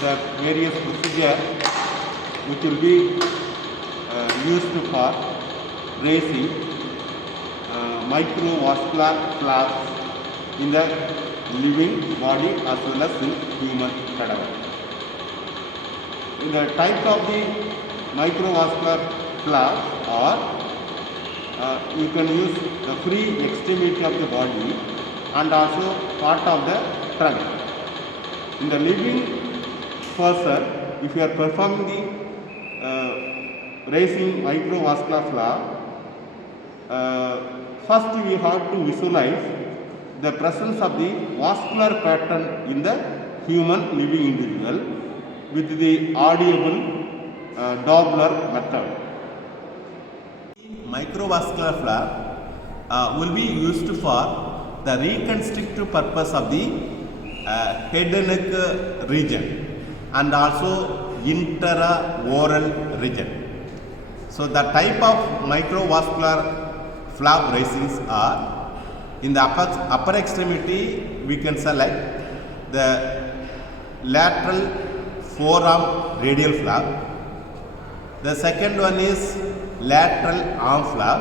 the various procedure which will be used for raising microvascular flaps in the living body as well as in human cadaver. The types of the microvascular flaps are you can use the free extremity of the body and also part of the trunk. In the living person, if you are performing the raising microvascular flap, first we have to visualize the presence of the vascular pattern in the human living individual with the audible Doppler method. Microvascular flap will be used for the reconstructive purpose of the head and neck region and also intraoral region. So the type of microvascular flap raisings are in the upper extremity we can select the lateral forearm radial flap. The second one is lateral arm flap.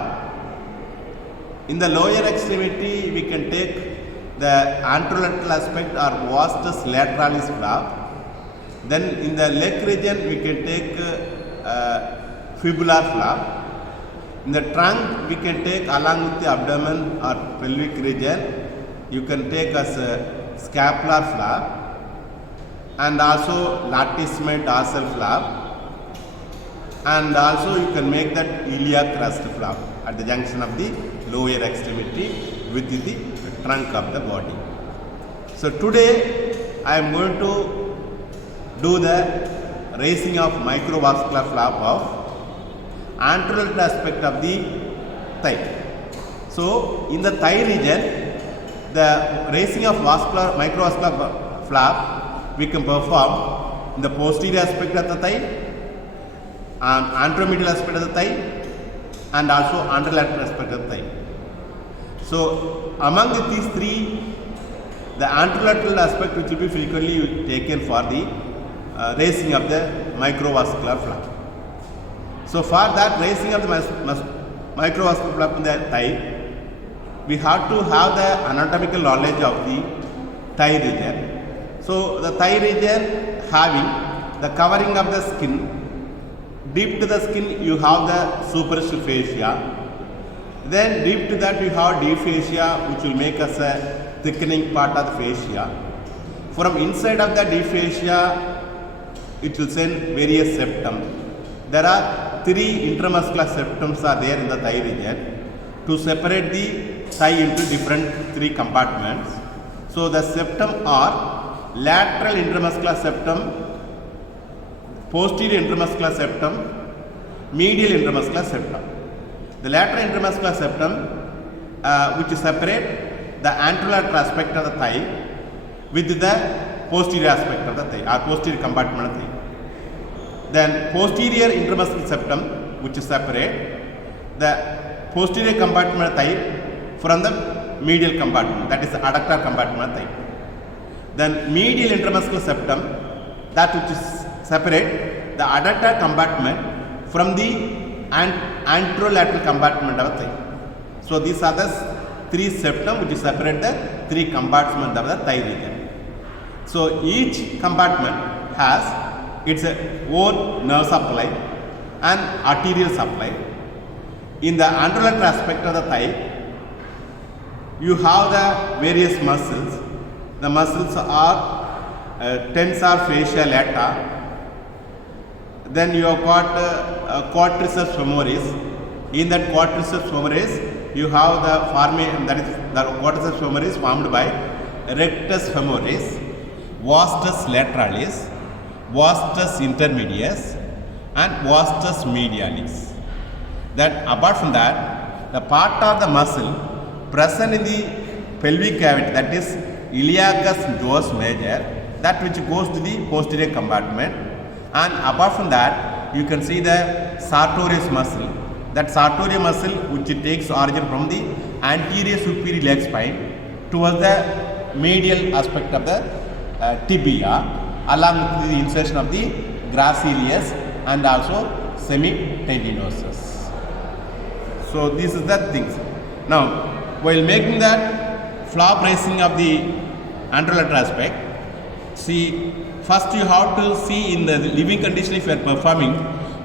In the lower extremity we can take the anterolateral aspect or vastus lateralis flap. Then in the leg region we can take fibular flap. In the trunk we can take along with the abdomen or pelvic region, you can take as a scapular flap and also latissimus dorsal flap, and also you can make that iliac crest flap at the junction of the lower extremity with the trunk of the body. So today I am going to do the raising of microvascular flap of anterolateral aspect of the thigh. So in the thigh region, the raising of microvascular flap we can perform in the posterior aspect of the thigh, anteromedial aspect of the thigh, and also anterolateral aspect of the thigh. So among these three, the anterolateral aspect which will be frequently taken for the raising of the microvascular flap. So for that raising of the microvascular flap in the thigh, we have to have the anatomical knowledge of the thigh region. So the thigh region having the covering of the skin, deep to the skin you have the superficial fascia, then deep to that you have deep fascia which will make us a thickening part of the fascia. From inside of the deep fascia it will send various septum. There are three intramuscular septums are there in the thigh region to separate the thigh into different three compartments. So the septum are lateral intramuscular septum, posterior intramuscular septum, medial intramuscular septum. The lateral intramuscular septum which separate the anterolateral aspect of the thigh with the posterior aspect of the thigh or posterior compartment of the thigh. Then posterior intramuscular septum which separate the posterior compartment of the thigh from the medial compartment, that is the adductor compartment of the thigh. Then medial intramuscular septum, that which is separate the adductor compartment from the anterolateral compartment of the thigh. So these are the three septum which separate the three compartments of the thigh region. So each compartment has its own nerve supply and arterial supply. In the anterolateral aspect of the thigh, you have the various muscles. The muscles are tensor fascia lata. Then you have got quadriceps femoris. In that quadriceps femoris, you have the formation, that is the quadriceps femoris formed by rectus femoris, vastus lateralis, vastus intermedius, and vastus medialis. Then apart from that, the part of the muscle present in the pelvic cavity, that is iliacus dos major, that which goes to the posterior compartment, and apart from that you can see the sartorius muscle. That sartorius muscle which takes origin from the anterior superior leg spine towards the medial aspect of the tibia along with the insertion of the gracilis and also semitendinosus. So these are the things. Now, while making that flap raising of the anterolateral aspect, see, first you have to see in the living condition if you are performing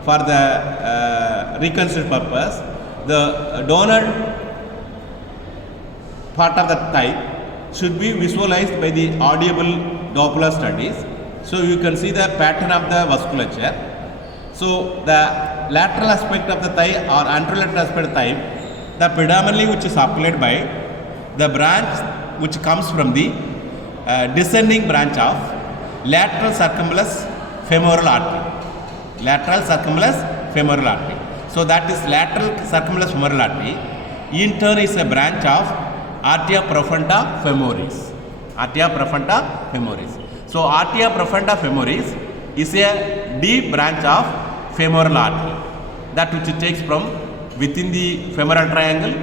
for the reconstruction purpose, the donor part of the thigh should be visualized by the audible Doppler studies. So you can see the pattern of the vasculature. So the lateral aspect of the thigh or anterolateral aspect of the thigh, the predominantly which is supplied by the branch which comes from the descending branch of lateral circumflex femoral artery. Lateral circumflex femoral artery. So that is lateral circumflex femoral artery. In turn is a branch of arteria profunda femoris. Arteria profunda femoris. So arteria profunda femoris is a deep branch of femoral artery, that which takes from within the femoral triangle,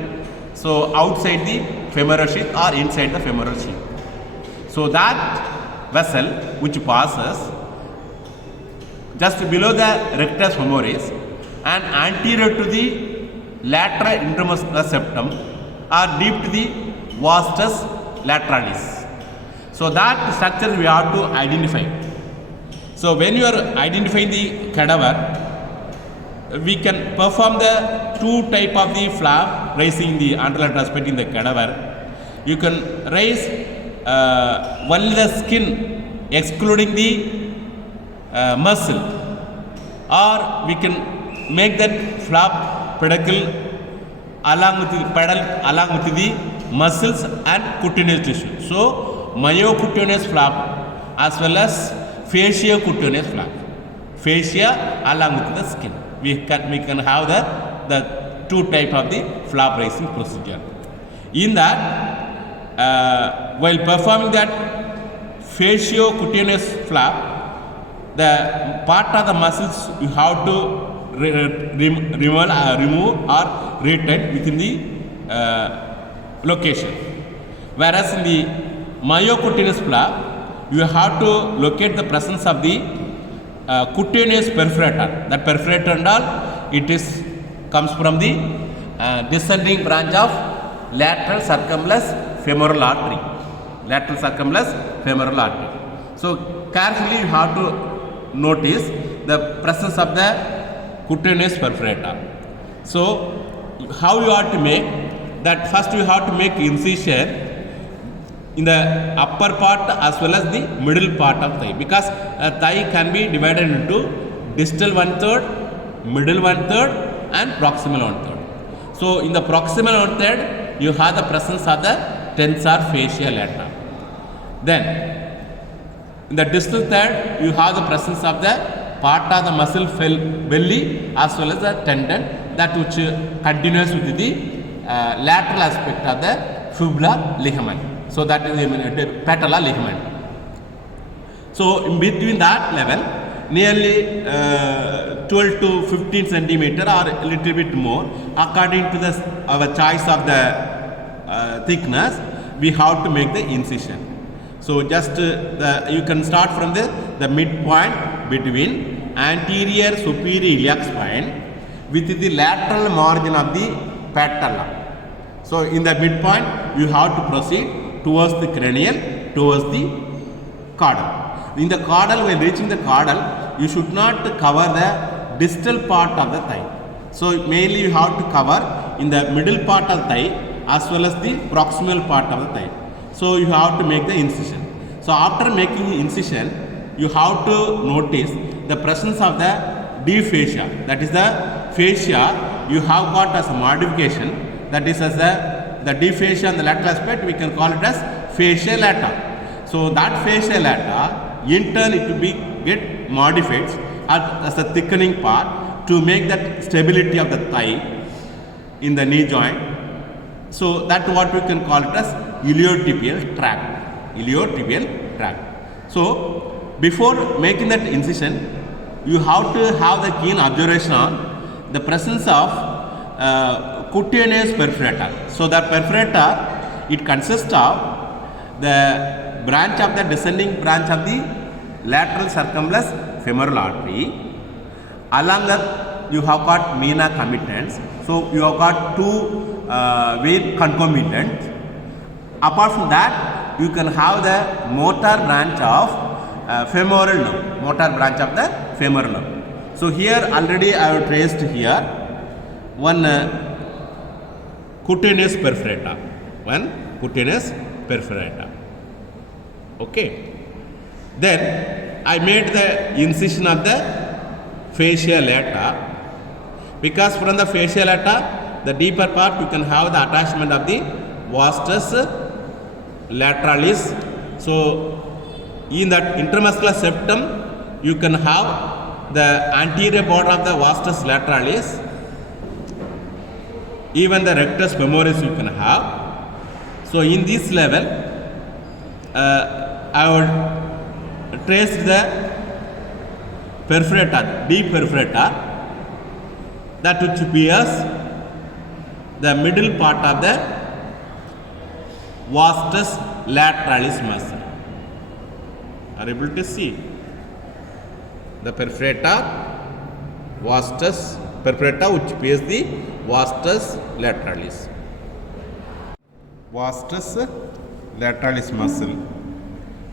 so outside the femoral sheath or inside the femoral sheath. So that vessel which passes just below the rectus femoris and anterior to the lateral intramuscular septum or deep to the vastus lateralis. So that structure we have to identify. So when you are identifying the cadaver, we can perform the two type of the flap raising the anterolateral aspect in the cadaver. You can raise only the skin excluding the muscle, or we can make that flap pedicle along with the muscles and cutaneous tissue. So myocutaneous flap as well as fasciocutaneous flap. Fascia along with the skin. We can have the two type of the flap raising procedure. In that, while performing that fasciocutaneous flap, the part of the muscles you have to remove or retain within the location. Whereas in the myocutaneous flap, you have to locate the presence of the cutaneous perforator. That perforator and all, it is comes from the descending branch of lateral circumflex femoral artery. Lateral circumflex femoral artery. So carefully you have to notice the presence of the cutaneous perforator. So how you have to make that? First you have to make incision in the upper part as well as the middle part of thigh, because thigh can be divided into distal 1/3, middle 1/3 and proximal 1/3. So in the proximal 1/3 you have the presence of the tensor fascia lata. Then in the distal third you have the presence of the part of the muscle belly as well as the tendon, that which continues with the lateral aspect of the fibula ligament. So that is the patella ligament. So in between that level, nearly 12 to 15 centimeter or a little bit more, according to our choice of the thickness, we have to make the incision. So just you can start from the midpoint between anterior superior iliac spine with the lateral margin of the patella. So in the midpoint, you have to proceed towards the cranial, towards the caudal. In the caudal, when reaching the caudal, you should not cover the distal part of the thigh. So mainly you have to cover in the middle part of the thigh as well as the proximal part of the thigh. So you have to make the incision. So after making the incision, you have to notice the presence of the deep fascia. That is the fascia you have got as a modification. That is as the deep fascia and the lateral aspect, we can call it as fascia lata. So that fascia lata, in turn it will be get modified as a thickening part to make that stability of the thigh in the knee joint. So that what we can call it as iliotibial tract. Iliotibial tract. So before making that incision, you have to have the keen observation on the presence of cutaneous perforator. So the perforator, it consists of the branch of the descending branch of the lateral circumflex femoral artery. Along that you have got vena committents. So you have got two vein concomitants. Apart from that, you can have the motor branch of femoral nerve. Motor branch of the femoral nerve. So here already I have traced here one cutaneous perforator. One cutaneous perforator. Okay. Then I made the incision of the fascia lata, because from the fascia lata, the deeper part, you can have the attachment of the vastus lateralis. So in that intermuscular septum, you can have the anterior border of the vastus lateralis. Even the rectus femoris you can have. So in this level, I would trace the perforator, deep perforator, that which bears the middle part of the vastus lateralis muscle. Are you able to see? The perforator, vastus perforator which bears the vastus lateralis. Vastus lateralis muscle.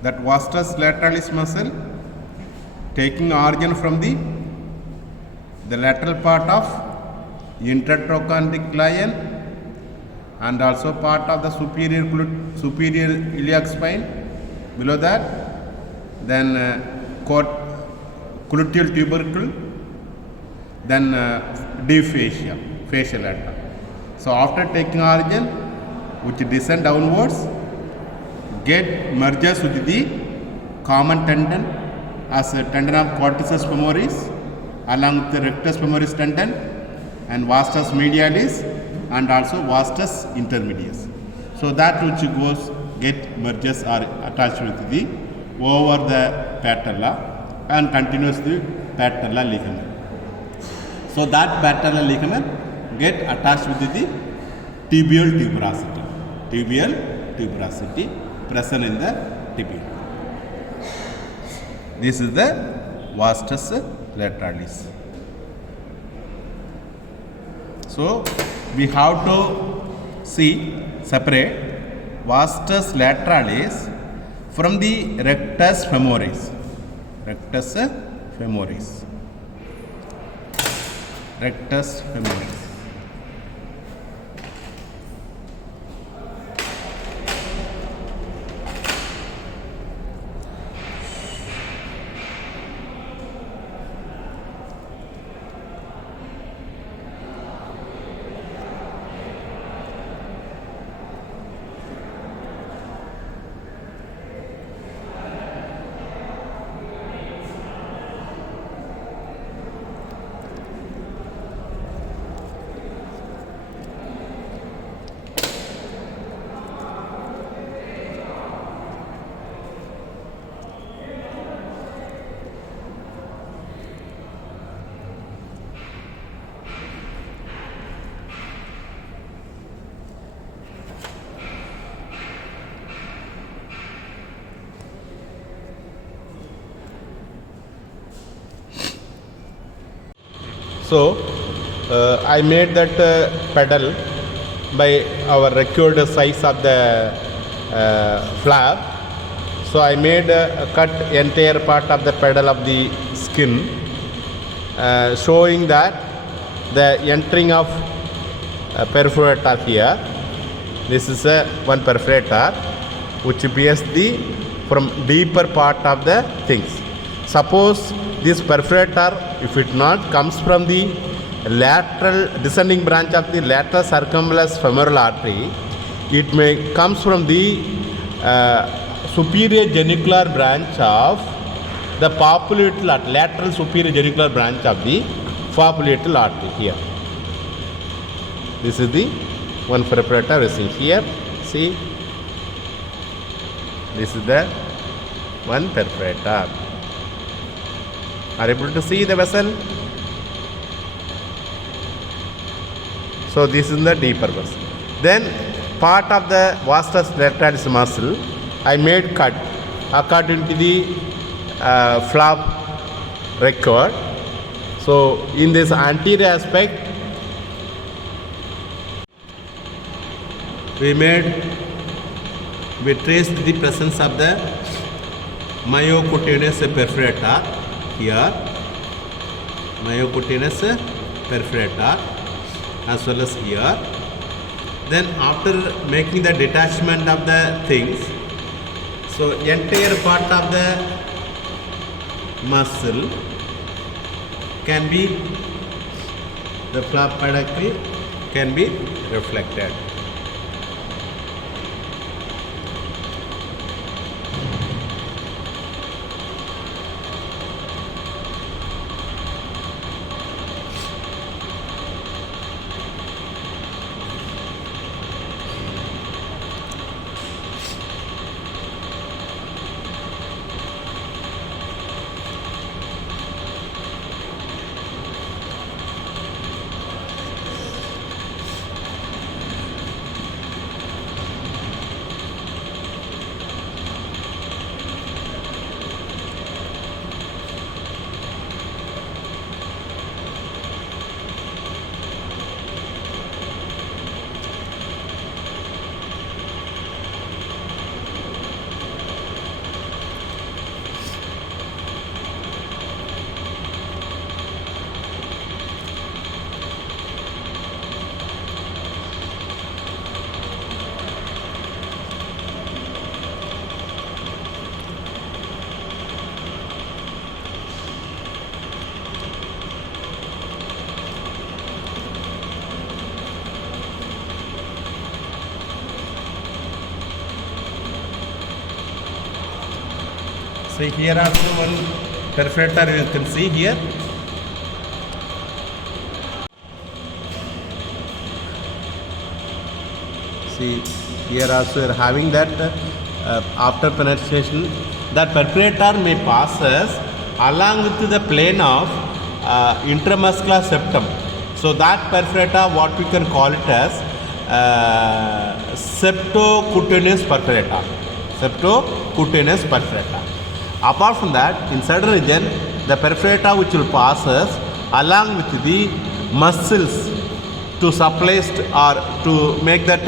That vastus lateralis muscle taking origin from the lateral part of intertrochanteric lion and also part of the superior iliac spine. Below that, then gluteal tubercle, then deep fascia, fascia lata. So after taking origin, which descend downwards, get merges with the common tendon as a tendon of cortices femoris, along with the rectus femoris tendon and vastus medialis and also vastus intermedius. So that which goes get merges are attached with the over the patella and continues the patella ligament. So that patella ligament get attached with the tibial tuberosity. Tibial tuberosity present in the tibia. This is the vastus lateralis. So we have to separate vastus lateralis from the rectus femoris. Rectus femoris. Rectus femoris. So I made that pedal by our required size of the flap. So I made cut entire part of the pedal of the skin, showing that the entering of perforator here. This is one perforator which bears the from deeper part of the things. Suppose this perforator, if it not comes from the lateral descending branch of the lateral circumflex femoral artery, it may comes from the superior genicular branch of the popliteal artery, lateral superior genicular branch of the popliteal artery here. This is the one perforator you see here. See, this is the one perforator. Are you able to see the vessel? So this is the deeper vessel. Then part of the vastus lateralis muscle I made cut according to the flap required. So in this anterior aspect, we traced the presence of the myocutaneous perforator here, myocutaneous perforator, as well as here. Then after making the detachment of the things, so entire part of the muscle can be, the flap pedicule can be reflected. So here also one perforator you can see here. See here also you are having that after penetration, that perforator may passes along with the plane of intramuscular septum. So that perforator, what we can call it as septocutaneous perforator. Septocutaneous perforator. Apart from that, in certain region, the perforator which will passes along with the muscles to suppress or to make that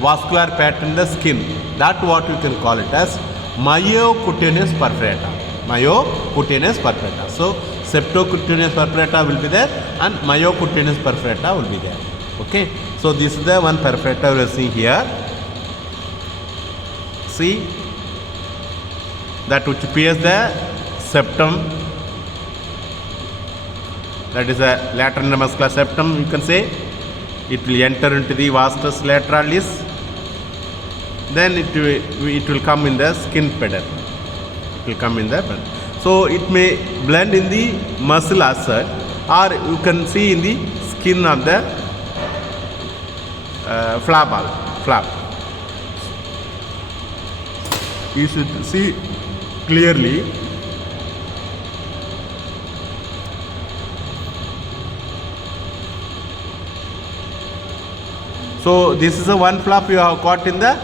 vascular pattern in the skin. That what we can call it as myocutaneous perforator. Myocutaneous perforator. So septocutaneous perforator will be there and myocutaneous perforator will be there. Okay. So this is the one perforator we are seeing here. See, that which pierces the septum, that is a lateral intramuscular septum, you can say. It will enter into the vastus lateralis, then it will come in the skin pedal. It will come in the pedal. So it may blend in the muscle as such, or you can see in the skin of the flap. You should see clearly. So this is the one flap you have got in the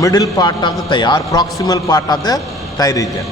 middle part of the thigh or proximal part of the thigh region.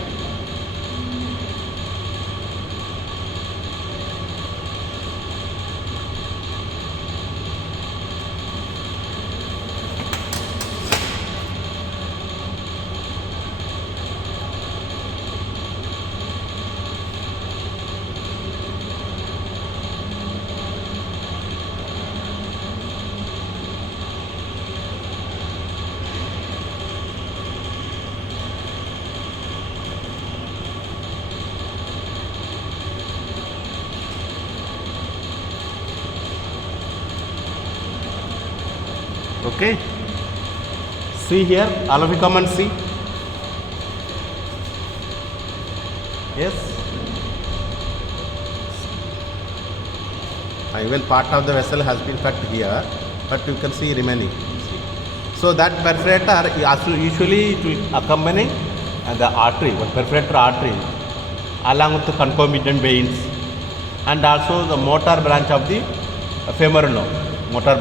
Okay, see here, all of you come and see. Yes, even part of the vessel has been cut here, but you can see remaining. So that perforator usually it will accompany the artery, one perforator artery, along with the concomitant veins, and also the motor branch of the femoral nerve. Motor